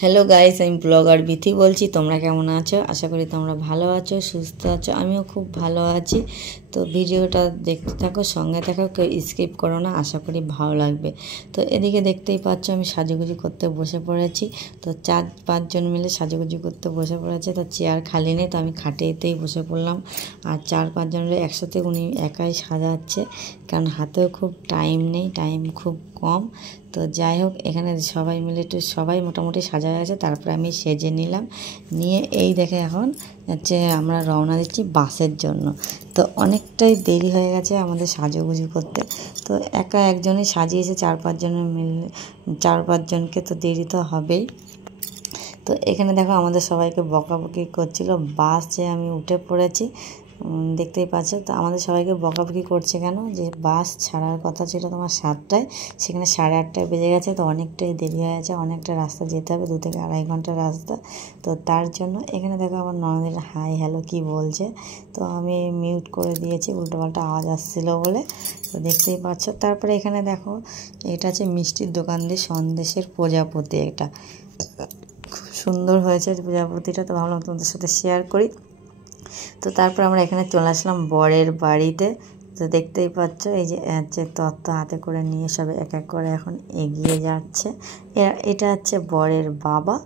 Hello guys, আমি blogger Bithi বলছি। তোমরা কেমন আছো? আশা করি তোমরা ভালো আছো, সুস্থ আছো। আমিও খুব ভালো আছি। তো ভিডিওটা দেখতে থাকো, সঙ্গে থাকো, কেউ স্কিপ করো না। আশা করি ভালো লাগবে। তো এদিকে দেখতেই পাচ্ছ আমি সাজুগুজু করতে বসে পড়েছি। তো 4-5 জন মিলে সাজুগুজু করতে বসে পড়েছে। তো চেয়ার খালি নেই, তো আমি খাটেতেই বসে পড়লাম। আর 4-5 জন একসাথে উনি একাই সাজাচ্ছে, কারণ হাতেও খুব টাইম নেই, টাইম খুব কম। তো যাই হোক, এখানে সবাই মিলে একটু সবাই মোটামুটি সাজা গেছে। তারপরে আমি সেজে নিলাম, নিয়ে এই দেখে এখন হচ্ছে আমরা রওনা দিচ্ছি বাসের জন্য। তো অনেকটাই দেরি হয়ে গেছে আমাদের সাজুগুজু করতে। তো একা একজনই সাজিয়েছে, 4-5 জনের মিলে 4-5 জনকে, তো দেরি তো হবেই। তো এখানে দেখো আমাদের সবাইকে বকাবকি করছিল। বাসে আমি উঠে পড়েছি, দেখতেই পাচ্ছ। তো আমাদের সবাইকে বকাবকি করছে কেন, যে বাস ছাড়ার কথা ছিল তোমার 7টায়, সেখানে 8:30টায় বেজে গেছে। তো অনেকটাই দেরি হয়ে গেছে, অনেকটা রাস্তা যেতে হবে, 2 থেকে 2.5 ঘন্টার রাস্তা। তো তার জন্য এখানে দেখো আমার ননদের হাই হ্যালো কি বলছে। তো আমি মিউট করে দিয়েছি, উল্টোপাল্টা আওয়াজ আসছিলো বলে। তো দেখতেই পাচ্ছ। তারপরে এখানে দেখো, এটা হচ্ছে মিষ্টির দোকান দিয়ে সন্দেশের প্রজাপতি। এটা খুব সুন্দর হয়েছে প্রজাপতিটা, তো ভাবলাম তোমাদের সাথে শেয়ার করি। তো তারপর আমরা এখানে চলে আসলাম বরের বাড়িতে। তো দেখতেই পাচ্ছ এই যে তত্ত্ব হাতে করে নিয়ে সব এক এক করে এখন এগিয়ে যাচ্ছে। এটা হচ্ছে বরের বাবা।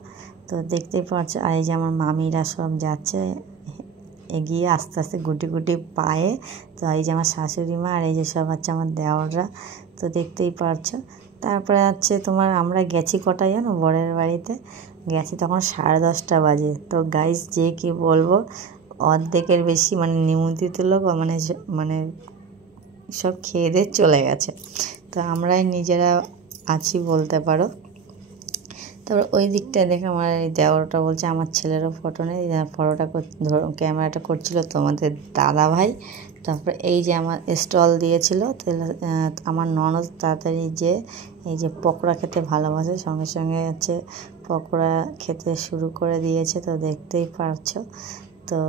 তো দেখতেই পাচ্ছ, আর এই যে আমার মামিরা সব যাচ্ছে এগিয়ে আস্তে আস্তে গুটি গুটি পায়ে। তো এই যে আমার শাশুড়ি মা, আর এই যে সব হচ্ছে আমার দেওররা। তো দেখতেই পারছো। তারপরে হচ্ছে তোমার আমরা গেছি কটায় জানো বরের বাড়িতে? গেছি তখন 10:30 বাজে। তো গাইস, যে কি বলবো, অর্ধেকের বেশি মানে নিমন্ত্রিত লোক মানে মানে সব খেয়ে দিয়ে চলে গেছে। তো আমরাই নিজেরা আছি বলতে পারো। তারপর ওই দিকটায় দেখে আমার এই দেওরটা বলছে আমার ছেলেরও ফটো নেই। ফটোটা ক্যামেরাটা করছিল তোমাদের দাদা ভাই। তারপর এই যে আমার স্টল দিয়েছিল, আমার ননদ তাড়াতাড়ি যে এই যে পকোড়া খেতে ভালোবাসে, সঙ্গে সঙ্গে হচ্ছে পকোড়া খেতে শুরু করে দিয়েছে। তো দেখতেই পারছো। তো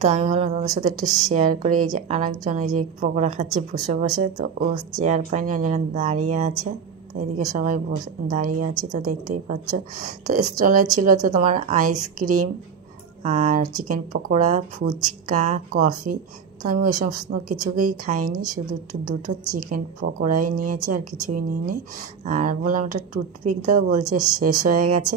তো আমি ভাবলাম তোমাদের সাথে একটু শেয়ার করি। এই যে আরেকজন এই যে পকোড়া খাচ্ছে বসে বসে। তো ও চেয়ার পায়নি, ওই যেখানে দাঁড়িয়ে আছে। তো এদিকে সবাই বসে দাঁড়িয়ে আছে, তো দেখতেই পাচ্ছ। তো স্টলে ছিল তো তোমার আইসক্রিম আর চিকেন পকোড়া, ফুচকা, কফি। তো আমি ওই সমস্ত কিছুকেই খাইনি, শুধু দুটো চিকেন পকোড়াই নিয়েছি, আর কিছুই নিইনি। আর বললাম একটা টুথপিক দাও, বলছে শেষ হয়ে গেছে।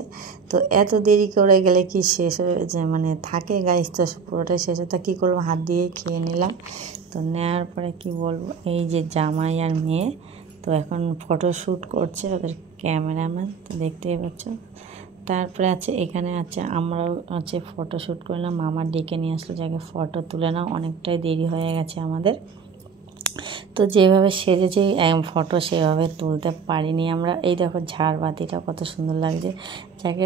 তো এত দেরি করে গেলে কি শেষ হয়ে যে মানে থাকে গাইস, তো পুরোটাই শেষ হতো। কী করবো, হাত দিয়েই খেয়ে নিলাম। তো নেওয়ার পরে কি বলবো, এই যে জামাই আর মেয়ে তো এখন ফটোশ্যুট করছে, ওদের ক্যামেরাম্যান। তো দেখতেই পাচ্ছ। তারপরে আছে এখানে আছে আমরাও আছে ফটোশ্যুট করলাম। মামা ডেকে নিয়ে আসলো, যাকে ফটো তুলে নাও, অনেকটাই দেরি হয়ে গেছে আমাদের। তো যেভাবে সেজেছি ফটো সেভাবে তুলতে পারিনি আমরা। এই দেখো ঝাড়বাতিটা কত সুন্দর লাগছে, যাকে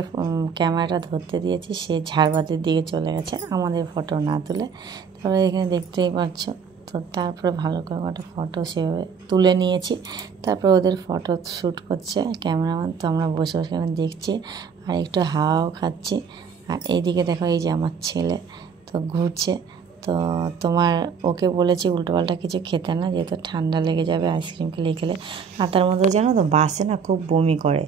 ক্যামেরাটা ধরতে দিয়েছি সে ঝাড়বাতির দিকে চলে গেছে, আমাদের ফটো না তুলে। তারপরে এখানে দেখতেই পাচ্ছ। তো তারপরে ভালো করে একটা ফটো সেভাবে তুলে নিয়েছি। তারপরে ওদের ফটো শ্যুট করছে ক্যামেরাম্যান। তো আমরা বসে বসে এখানে দেখছি আর একটু হাওয়াও খাচ্ছি। আর এইদিকে দেখো এই যে আমার ছেলে তো ঘুরছে। তো তোমার ওকে বলেছি উল্টোপাল্টা কিছু খেতে না, যেহেতু ঠান্ডা লেগে যাবে আইসক্রিম খেলে। আর তার মধ্যে জানো তো বাসে না খুব বমি করে।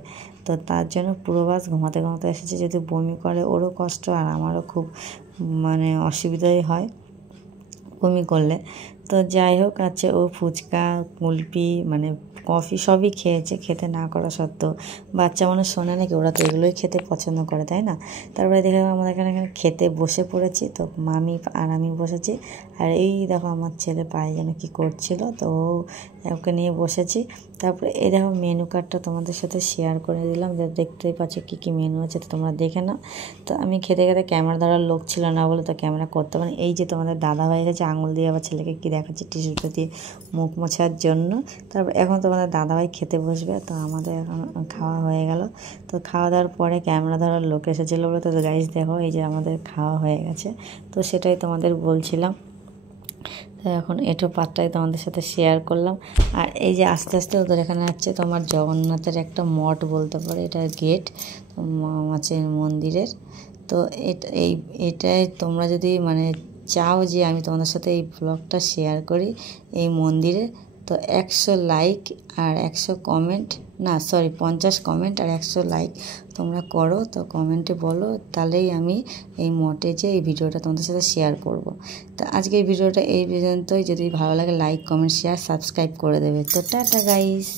তো তার জন্য পুরো বাস ঘুমাতে ঘুমাতে এসেছে, যদি বমি করে ওরও কষ্ট আর আমারও খুব মানে অসুবিধাই হয় বমি করলে। তো যাই হোক আছে, ও ফুচকা, কুলফি মানে কফি সবই খেয়েছে, খেতে না করা সত্ত্বেও। বাচ্চা মানুষ শোনে নাকি, ওরা তো এগুলোই খেতে পছন্দ করে, তাই না? তারপরে দেখে আমাদের এখানে খেতে বসে পড়েছি। তো মামি আর আমি বসেছি। আর এই দেখো আমার ছেলে পায়ে যেন কী করছিল, তো ওকে নিয়ে বসেছি। তারপরে এই দেখো মেনু কার্ডটা তোমাদের সাথে শেয়ার করে দিলাম, যে দেখতেই পাচ্ছ কী কী মেনু আছে, তো তোমরা দেখে নাও। তো আমি খেতে খেতে ক্যামেরা ধরার লোক ছিল না বলে তো ক্যামেরা করতে পারি। এই যে তোমাদের দাদা ভাই গেছে আঙুল দিয়ে আবার ছেলেকে কী দেখাচ্ছে, টিস্যুটা দিয়ে মুখ মোছার জন্য। তারপর এখন তোমাদের দাদাভাই খেতে বসবে। তো আমাদের এখন খাওয়া হয়ে গেল। তো খাওয়া দাওয়ার পরে ক্যামেরা ধরার লোক এসেছিলো বলে, তো গাইজ দেখো এই যে আমাদের খাওয়া হয়ে গেছে। তো সেটাই তোমাদের বলছিলাম। তো এখন এটো পার্টটাই তোমাদের সাথে শেয়ার করলাম। আর এই যে আস্তে আস্তে ওদের এখানে হচ্ছে তোমার জগন্নাথের একটা মঠ বলতে পারে, এটা গেট আছে মন্দিরের। তো এটাই তোমরা যদি মানে চাও যে আমি তোমাদের সাথে এই ব্লগটা শেয়ার করি এই মন্দিরে, তো 100 লাইক আর 100 কমেন্ট, না সরি 50 কমেন্ট আর 100 লাইক তোমরা করো। তো কমেন্টে বলো, তাহলেই আমি এই মর্টেজে এই ভিডিওটা তোমাদের সাথে শেয়ার করব। তো আজকে এই ভিডিওটা এই পর্যন্তই। যদি ভালো লাগে লাইক কমেন্ট শেয়ার সাবস্ক্রাইব করে দেবে। তো টাটা গাইস।